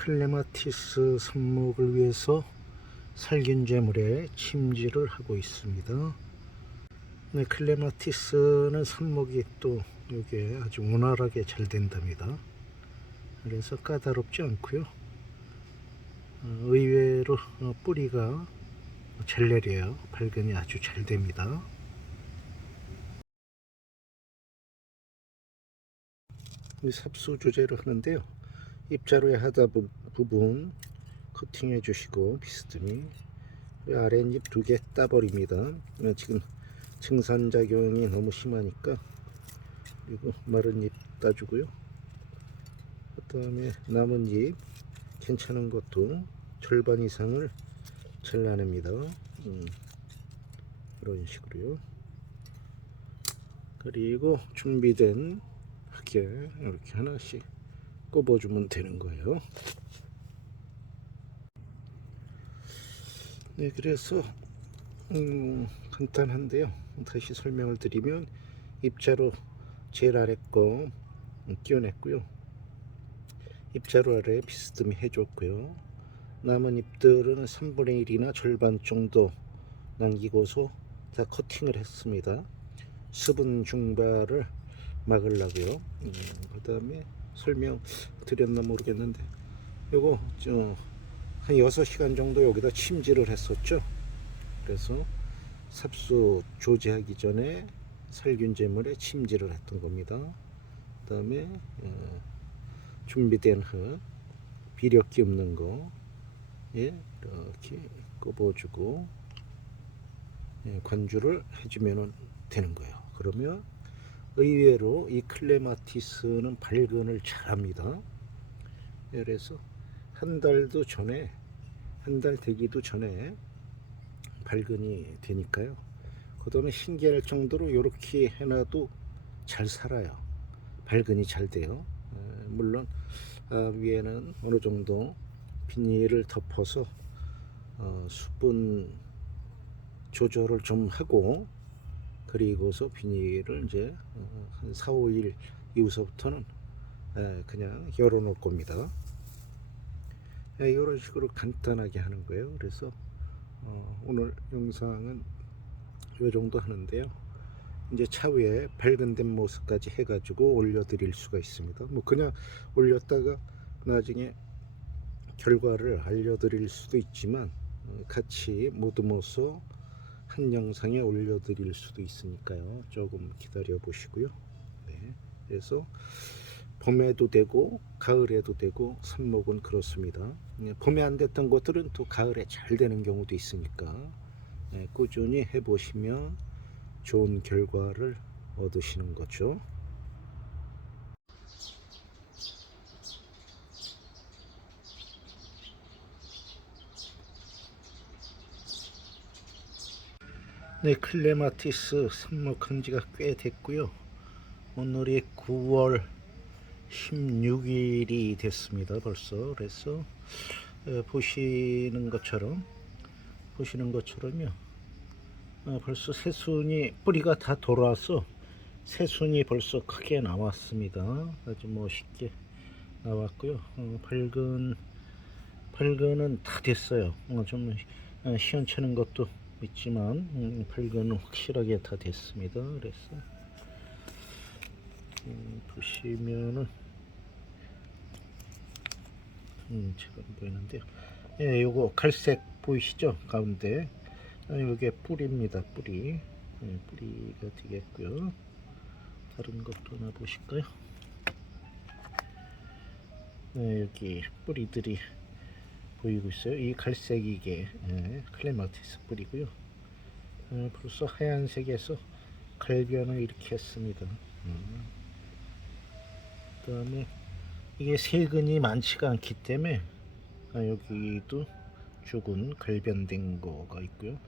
클레마티스 삽목을 위해서 살균제물에 침지를 하고 있습니다. 네, 클레마티스는 삽목이 또 이게 아주 원활하게 잘 된답니다. 그래서 까다롭지 않고요. 어, 의외로 어, 뿌리가 잘 내려요. 발근이 아주 잘 됩니다. 이 삽수 조제를 하는데요. 입자로의 하다 부, 부분 커팅해 주시고 비스듬히 이 아랫잎 두 개 따버립니다. 어, 지금 증산작용이 너무 심하니까 그리고 마른 잎 따주고요. 그 다음에 남은 잎 괜찮은 것도 절반 이상을 잘라냅니다. 음, 이런 식으로요. 그리고 준비된 흙에 이렇게 하나씩 꼽아주면 되는 거예요. 네, 그래서 음, 간단한데요. 다시 설명을 드리면 입자로 제일 아래 거 끼워냈고요. 입자로 아래 비스듬히 해줬고요. 남은 잎들은 3분의 1이나 절반 정도 남기고서 다 커팅을 했습니다. 수분 증발을 막으려고요. 음, 그 다음에 설명 드렸나 모르겠는데 요거 저한 6시간 정도 여기다 침지를 했었죠. 그래서 삽수 조제하기 전에 살균제물에 침지를 했던 겁니다. 그 다음에 어, 준비된 흙 비력기 없는 거 예, 이렇게 꼽아주고 예, 관주를 해주면 되는 거예요. 그러면 의외로 이 클레마티스는 발근을 잘합니다. 예, 그래서 한 달도 전에 한 달 되기도 전에 발근이 되니까요. 그다음에 신기할 정도로 이렇게 해놔도 잘 살아요. 발근이 잘 돼요. 에, 물론 아, 위에는 어느 정도 비닐을 덮어서 어, 수분 조절을 좀 하고 그리고서 비닐을 이제 어, 한 4, 5일 이후서부터는 에, 그냥 열어 놓을 겁니다. 에, 이런 식으로 간단하게 하는 거예요. 그래서 어, 오늘 영상은 이 정도 하는데요. 이제 차후에 발근된 모습까지 해가지고 올려드릴 수가 있습니다. 뭐 그냥 올렸다가 나중에 결과를 알려드릴 수도 있지만 어, 같이 모두 모서 한 영상에 올려드릴 수도 있으니까요. 조금 기다려 보시고요. 네. 그래서 봄에도 되고 가을에도 되고 삽목은 그렇습니다. 예, 봄에 안 됐던 것들은 또 가을에 잘 되는 경우도 있으니까 예, 꾸준히 해보시면 좋은 결과를 얻으시는 거죠. 네, 클레마티스 삽목한 지가 꽤 됐고요. 오늘이 9월 16일이 됐습니다. 벌써 그래서 에, 보시는 것처럼 보시는 것처럼요. 어, 벌써 새순이 뿌리가 다 돌아서 새순이 벌써 크게 나왔습니다. 아주 멋있게 나왔고요. 어, 밝은 밝은은 다 됐어요. 어, 좀 어, 시원찮은 것도 있지만 음, 밝은은 확실하게 다 됐습니다. 그래서 음, 보시면은 음, 잘안 보이는데요. 예, 요거 갈색 보이시죠? 가운데 아, 요게 뿌리입니다. 뿌리 예, 뿌리가 되겠고요. 다른 것도 하나 보실까요? 네, 여기 뿌리들이 보이고 있어요. 이 갈색 이게 예, 클레마티스 뿌리고요. 어, 벌써 하얀색에서 갈변을 이렇게 했습니다. 음. 그 다음에 이게 세근이 많지가 않기 때문에 아, 여기도 죽은 갈변된 거가 있고요.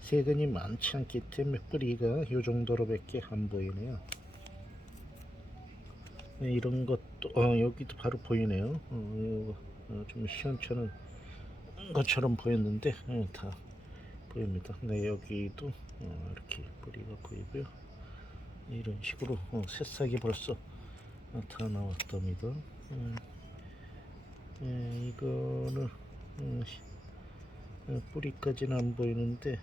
세근이 많지 않기 때문에 뿌리가 이 정도로밖에 안 보이네요. 네, 이런 것도 어, 여기도 바로 보이네요. 어, 어, 좀 시원찮은 것처럼 보였는데 예, 다 보입니다. 네 여기도 어, 이렇게 뿌리가 보이고요. 이런 식으로 어, 새싹이 벌써 어, 다 나왔답니다. 음, 예, 이거는 음, 시- 어, 뿌리까지는 안 보이는데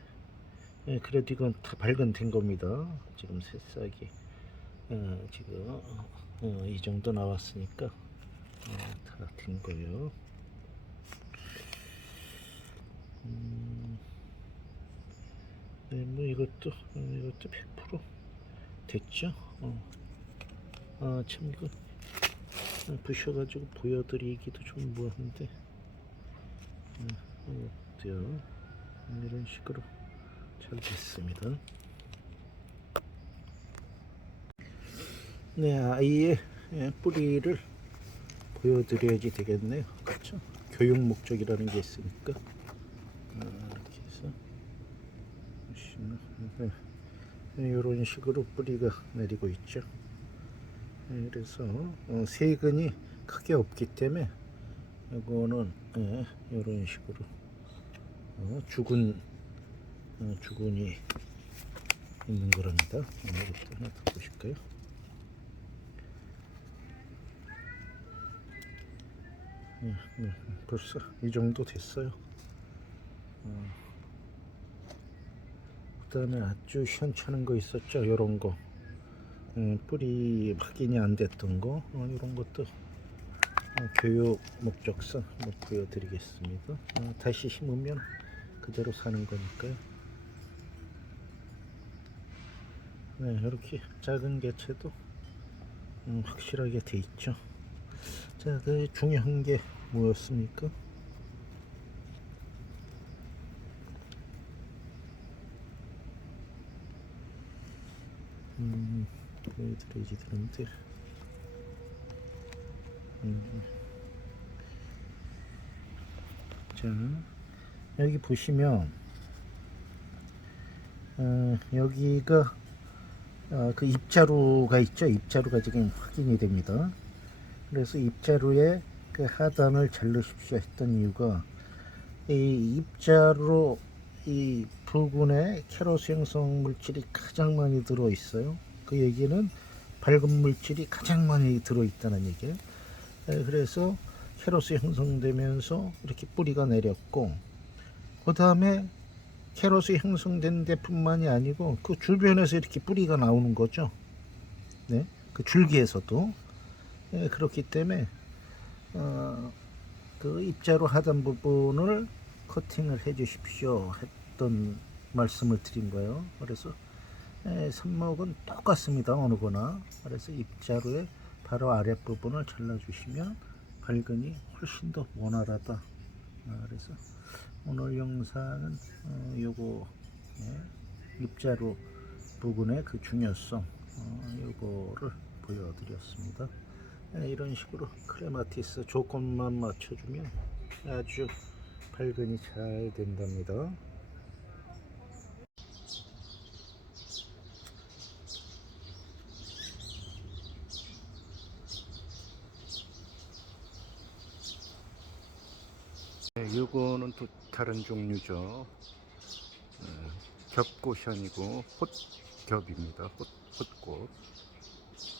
예, 그래도 이건 다 발견된 겁니다. 지금 새싹이 어, 지금 어, 이 정도 나왔으니까 어, 다된 거예요. 음, 네, 뭐 이것도 어, 이것도 100% 됐죠. 어. 아, 참 이거 어, 부셔가지고 보여드리기도 좀 뭐한데 어, 어때요? 이런 식으로 잘 됐습니다. 네, 아이의 예, 뿌리를 보여드려야지 되겠네요. 그렇죠? 교육 목적이라는 게 있으니까 아, 이렇게 해서 이런 식으로 뿌리가 내리고 있죠. 네, 그래서 어, 세근이 크게 없기 때문에 이거는 예, 이런 식으로 어, 죽은 어, 죽은이 있는 거랍니다. 어, 이것도 하나 더 보실까요? 네, 네, 벌써 이 정도 됐어요. 어, 그다음에 아주 시원찮은 거 있었죠, 요런 거. 음, 뿌리 확인이 안 됐던 거 어, 이런 것도 어, 교육 목적상 뭐 보여드리겠습니다. 어, 다시 심으면 그대로 사는 거니까요. 네, 이렇게 작은 개체도 음, 확실하게 돼 있죠. 자, 그 중요한 게 뭐였습니까? 음, 보여드려야지 되는데. 음. 자, 여기 보시면, 어, 여기가, 어, 그 입자루가 있죠? 입자루가 지금 확인이 됩니다. 그래서 입자루에 그 하단을 자르십시오 했던 이유가, 이 입자루 이 부근에 캐로스 형성 물질이 가장 많이 들어 있어요. 그 얘기는 밝은 물질이 가장 많이 들어 있다는 얘기예요. 에, 그래서 캐로스 형성되면서 이렇게 뿌리가 내렸고, 그 다음에 캐로스 형성된 데뿐만이 아니고 그 주변에서 이렇게 뿌리가 나오는 거죠. 네, 그 줄기에서도 예, 그렇기 때문에 어, 그 입자로 하단 부분을 커팅을 해 주십시오 했던 말씀을 드린 거예요. 그래서 예, 삽목은 똑같습니다. 어느 거나. 그래서 입자루의 바로 아랫부분을 잘라주시면 발근이 훨씬 더 원활하다. 아, 그래서 오늘 영상은 어, 요거 예, 입자루 부분의 그 중요성 어, 요거를 보여드렸습니다. 예, 이런 식으로 크레마티스 조건만 맞춰주면 아주 발근이 잘 된답니다. 요거는 또 다른 종류죠. 어, 겹꽃현이고 헛겹입니다. 헛, 헛꽃.